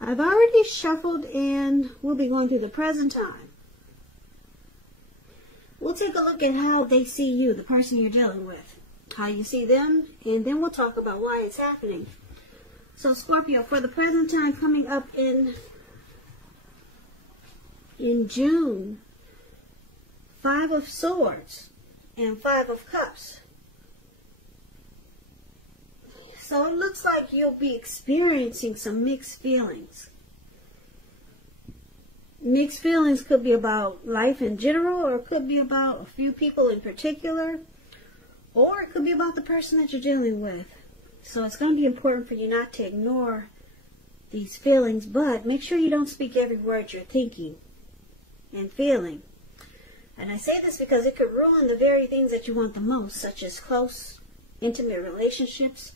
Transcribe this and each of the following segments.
I've already shuffled and we'll be going through the present time. We'll take a look at how they see you, the person you're dealing with, how you see them, and then we'll talk about why it's happening. So Scorpio, for the present time coming up in June, 5 of Swords and 5 of Cups. So it looks like you'll be experiencing some mixed feelings. Mixed feelings could be about life in general, or it could be about a few people in particular, or it could be about the person that you're dealing with. So it's going to be important for you not to ignore these feelings, but make sure you don't speak every word you're thinking and feeling. And I say this because it could ruin the very things that you want the most, such as close, intimate relationships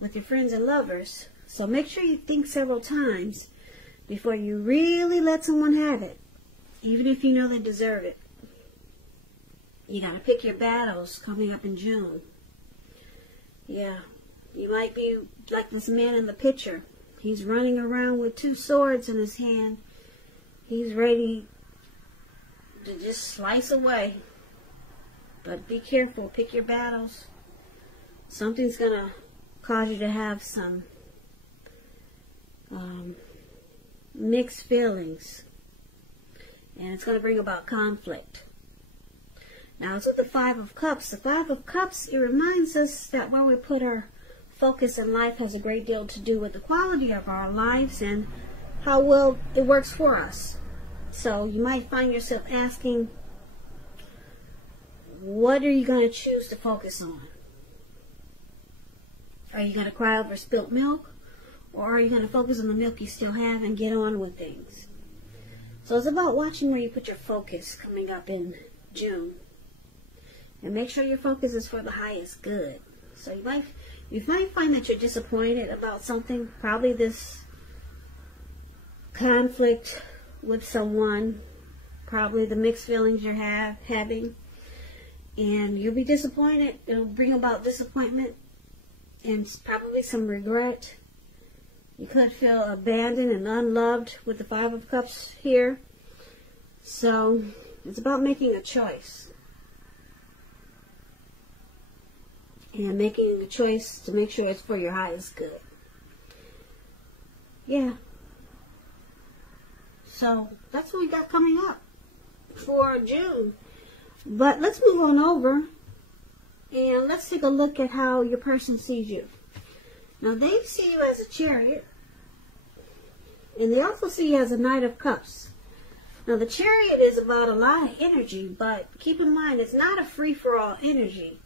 with your friends and lovers. So make sure you think several times before you really let someone have it, even if you know they deserve it. You got to pick your battles coming up in June. Yeah, you might be like this man in the picture. He's running around with 2 swords in his hand. He's ready to just slice away. But be careful, pick your battles. Something's going to cause you to have some mixed feelings, and it's going to bring about conflict. Now it's with the 5 of Cups. The 5 of Cups, it reminds us that where we put our focus in life has a great deal to do with the quality of our lives and how well it works for us. So you might find yourself asking, what are you going to choose to focus on? Are you going to cry over spilt milk? Or are you going to focus on the milk you still have and get on with things? So it's about watching where you put your focus coming up in June. And make sure your focus is for the highest good. So you might find that you're disappointed about something. Probably this conflict with someone. Probably the mixed feelings you're having. And you'll be disappointed. It'll bring about disappointment and probably some regret. You could feel abandoned and unloved with the 5 of Cups here. So it's about making a choice. And making a choice to make sure it's for your highest good. Yeah. So that's what we got coming up for June. But let's move on over and let's take a look at how your person sees you. Now they see you as a Chariot, and they also see you as a Knight of Cups. Now the Chariot is about a lot of energy, but keep in mind it's not a free-for-all energy.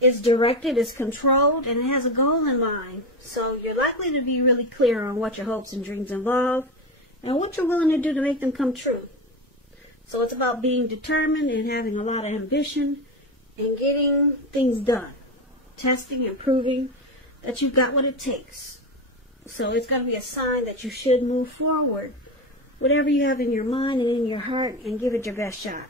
It's directed, it's controlled, and it has a goal in mind. So you're likely to be really clear on what your hopes and dreams involve and what you're willing to do to make them come true. So it's about being determined and having a lot of ambition and getting things done. Testing and proving that you've got what it takes. So it's got to be a sign that you should move forward. Whatever you have in your mind and in your heart, and give it your best shot.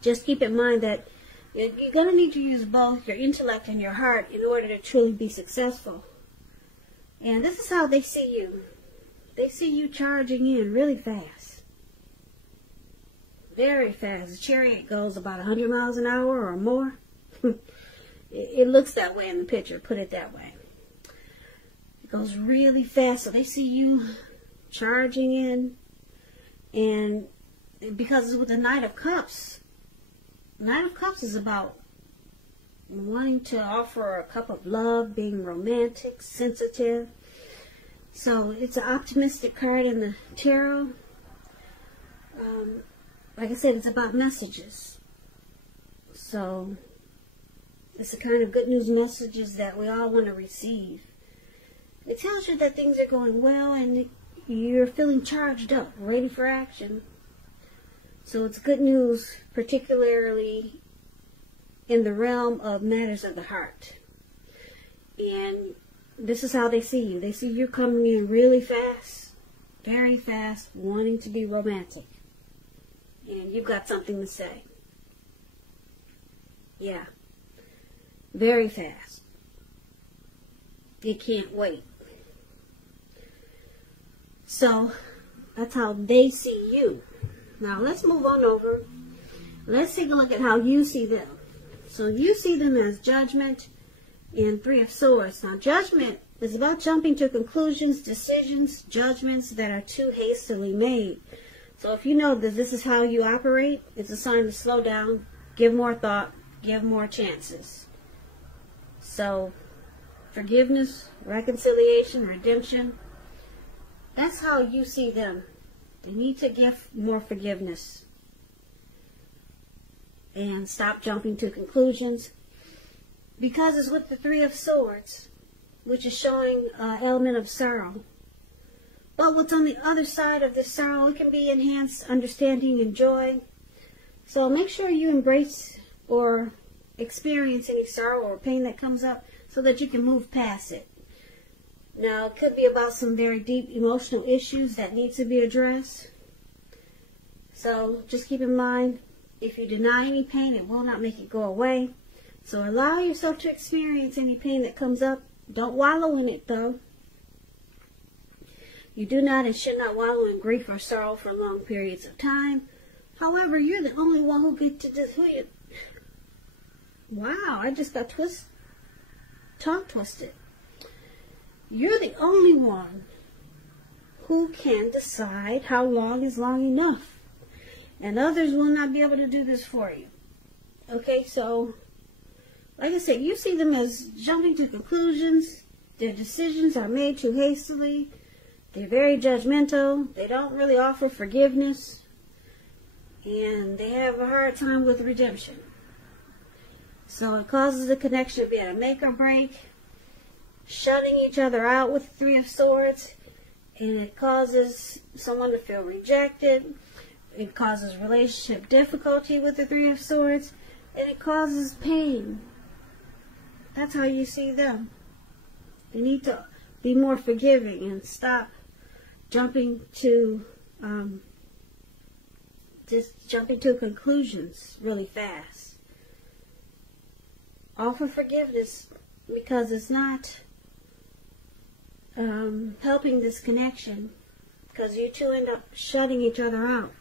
Just keep in mind that you're going to need to use both your intellect and your heart in order to truly be successful. And this is how they see you. They see you charging in really fast. Very fast. The Chariot goes about 100 miles an hour or more. It looks that way in the picture, put it that way. It goes really fast, so they see you charging in. And because it's with the Knight of Cups, Knight of Cups is about wanting to offer a cup of love, being romantic, sensitive. So it's an optimistic card in the tarot. Like I said, it's about messages. So it's the kind of good news messages that we all want to receive. It tells you that things are going well and you're feeling charged up, ready for action. So it's good news, particularly in the realm of matters of the heart. And this is how they see you. They see you coming in really fast, very fast, wanting to be romantic. And you've got something to say. Yeah. Very fast. They can't wait. So that's how they see you. Now let's move on over. Let's take a look at how you see them. So you see them as Judgment and Three of Swords. Now Judgment is about jumping to conclusions, decisions, judgments that are too hastily made. So if you know that this is how you operate, it's a sign to slow down, give more thought, give more chances. So forgiveness, reconciliation, redemption, that's how you see them. They need to give more forgiveness and stop jumping to conclusions, because it's with the Three of Swords, which is showing an element of sorrow. But what's on the other side of this sorrow, it can be enhanced understanding and joy. So make sure you embrace or experience any sorrow or pain that comes up so that you can move past it. Now, it could be about some very deep emotional issues that need to be addressed. So just keep in mind, if you deny any pain, it will not make it go away. So allow yourself to experience any pain that comes up. Don't wallow in it, though. You do not and should not wallow in grief or sorrow for long periods of time. However, you're the only one who gets to do it. Wow, I just got tongue twisted. You're the only one who can decide how long is long enough. And others will not be able to do this for you. Okay, so, like I said, you see them as jumping to conclusions. Their decisions are made too hastily. They're very judgmental. They don't really offer forgiveness. And they have a hard time with redemption. So it causes the connection to be at a make or break, shutting each other out with the Three of Swords. And it causes someone to feel rejected. It causes relationship difficulty with the Three of Swords. And it causes pain. That's how you see them. You need to be more forgiving and stop jumping to conclusions really fast. Offer forgiveness, because it's not helping this connection, because you two end up shutting each other out,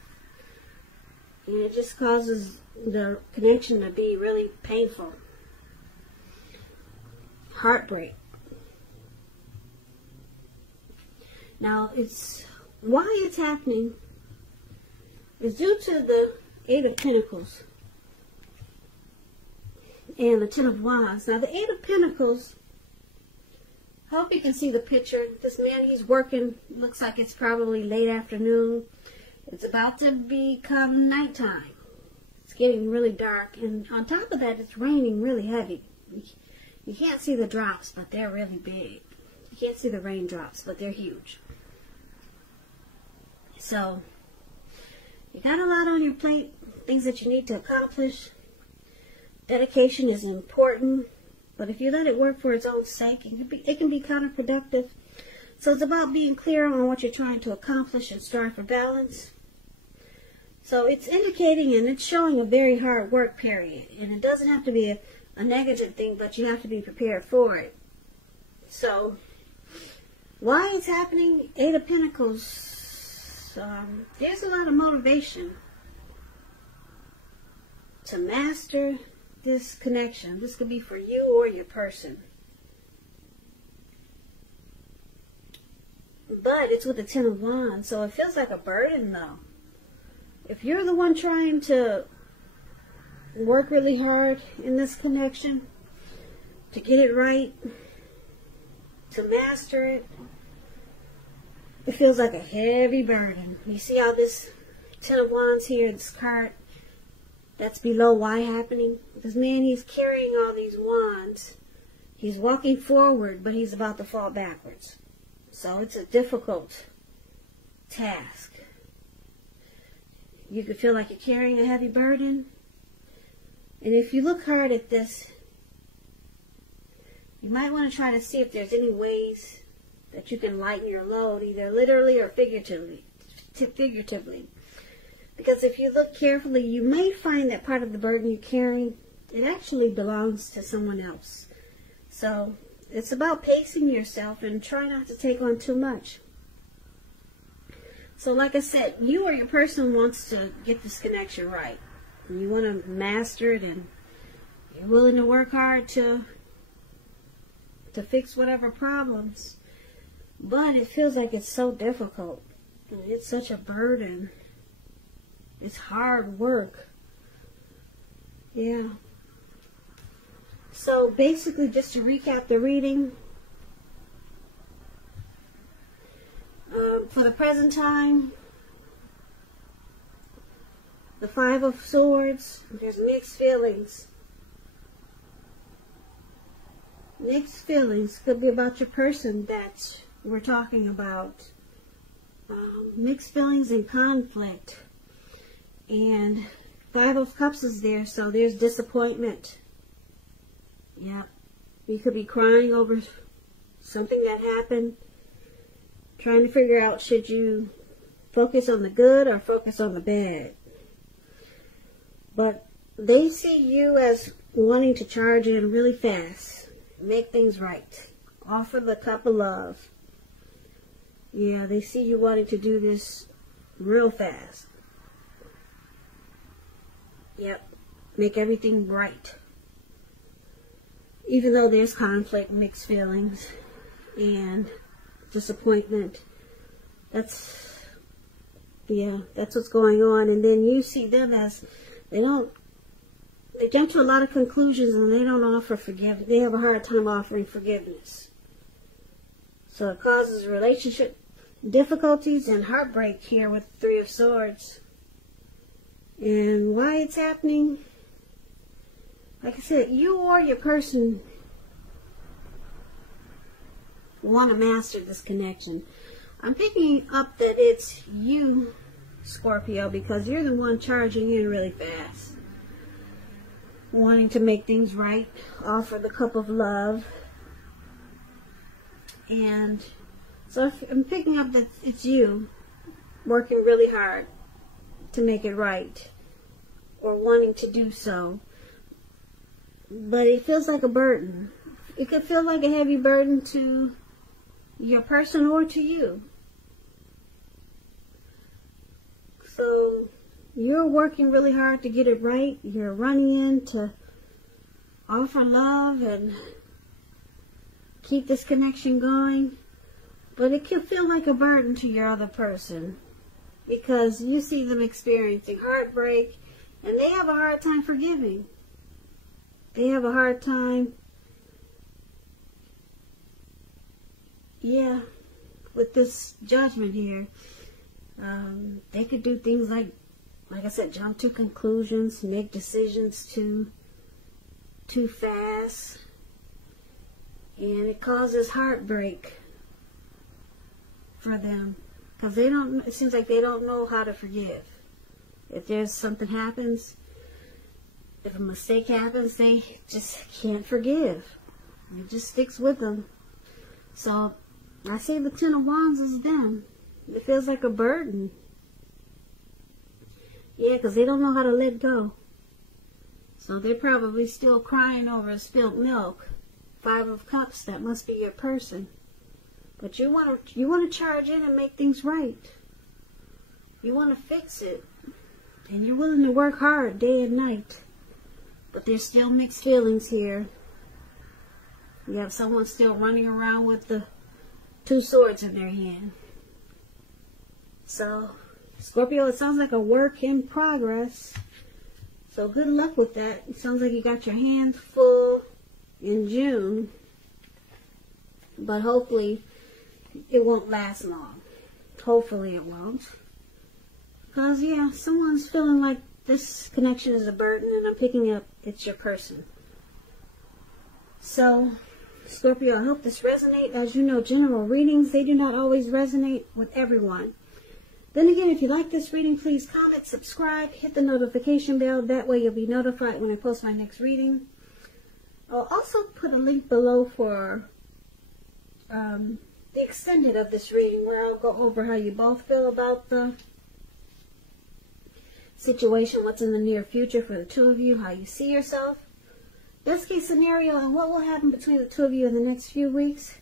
and it just causes the connection to be really painful. Heartbreak. Now, why it's happening is due to the Eight of Pentacles and the Ten of Wands. Now, the Eight of Pentacles, I hope you can see the picture. This man, he's working. Looks like it's probably late afternoon. It's about to become nighttime. It's getting really dark. And on top of that, it's raining really heavy. You can't see the drops, but they're really big. You can't see the raindrops, but they're huge. So, you got a lot on your plate, things that you need to accomplish. Dedication is important, but if you let it work for its own sake, it can be counterproductive. So it's about being clear on what you're trying to accomplish and strive for balance. So it's indicating and it's showing a very hard work period. And it doesn't have to be a negative thing, but you have to be prepared for it. So, why it's happening? Eight of Pentacles. There's a lot of motivation to master this connection. This could be for you or your person. But it's with the Ten of Wands, so it feels like a burden, though. If you're the one trying to work really hard in this connection, to get it right, to master it, it feels like a heavy burden. You see how this Ten of Wands here, this card, that's below why happening? This man, he's carrying all these wands. He's walking forward, but he's about to fall backwards. So it's a difficult task. You could feel like you're carrying a heavy burden. And if you look hard at this, you might want to try to see if there's any ways that you can lighten your load, either literally or figuratively. Because if you look carefully, you may find that part of the burden you're carrying, it actually belongs to someone else. So it's about pacing yourself and try not to take on too much. So like I said, you or your person wants to get this connection right. And you want to master it, and you're willing to work hard to fix whatever problems. But it feels like it's so difficult. It's such a burden. It's hard work. Yeah. So basically, just to recap the reading, for the present time, the Five of Swords, there's mixed feelings. Mixed feelings could be about your person that we're talking about. Mixed feelings and conflict. And Five of Cups is there, so there's disappointment. Yep. You could be crying over something that happened. Trying to figure out, should you focus on the good or focus on the bad? But they see you as wanting to charge in really fast. Make things right. Offer the cup of love. Yeah, they see you wanting to do this real fast. Yep. Make everything right. Even though there's conflict, mixed feelings, and disappointment. That's what's going on. And then you see them as they jump to a lot of conclusions, and they don't offer forgiveness. They have a hard time offering forgiveness. So it causes relationship difficulties and heartbreak here with Three of Swords. And why it's happening, like I said, you or your person want to master this connection. I'm picking up that it's you, Scorpio, because you're the one charging in really fast. Wanting to make things right, offer the cup of love. And so I'm picking up that it's you working really hard to make it right, or wanting to do so. But it feels like a burden. It could feel like a heavy burden to your person or to you. So you're working really hard to get it right. You're running in to offer love and keep this connection going. But it can feel like a burden to your other person, because you see them experiencing heartbreak, and they have a hard time forgiving. They have a hard time, with this judgment here. They could do things like I said, jump to conclusions, make decisions too fast, and it causes heartbreak for them, because it seems like they don't know how to forgive. If there's something happens, if a mistake happens, they just can't forgive. It just sticks with them. So I say the Ten of Wands is them. It feels like a burden. Yeah, because they don't know how to let go. So they're probably still crying over spilled milk. Five of Cups, that must be your person. But you want to charge in and make things right. You want to fix it. And you're willing to work hard day and night. But there's still mixed feelings here. You have someone still running around with the two swords in their hand. So, Scorpio, it sounds like a work in progress. So good luck with that. It sounds like you got your hands full in June. But hopefully it won't last long. Hopefully it won't. Because, yeah, someone's feeling like this connection is a burden, and I'm picking up it's your person. So, Scorpio, I hope this resonates. As you know, general readings, they do not always resonate with everyone. Then again, if you like this reading, please comment, subscribe, hit the notification bell. That way you'll be notified when I post my next reading. I'll also put a link below for the extended of this reading, where I'll go over how you both feel about the situation, what's in the near future for the two of you, how you see yourself, best case scenario, and what will happen between the two of you in the next few weeks.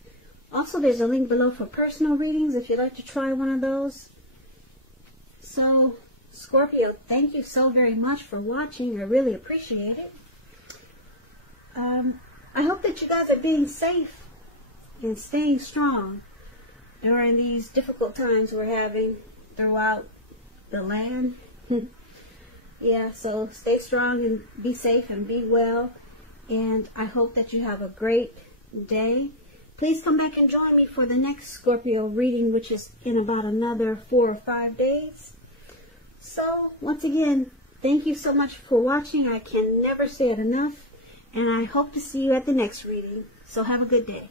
Also, there's a link below for personal readings if you'd like to try one of those. So, Scorpio, thank you so very much for watching. I really appreciate it. I hope that you guys are being safe and staying strong during these difficult times we're having throughout the land. Yeah, so stay strong and be safe and be well. And I hope that you have a great day. Please come back and join me for the next Scorpio reading, which is in about another 4 or 5 days. So, once again, thank you so much for watching. I can never say it enough. And I hope to see you at the next reading. So have a good day.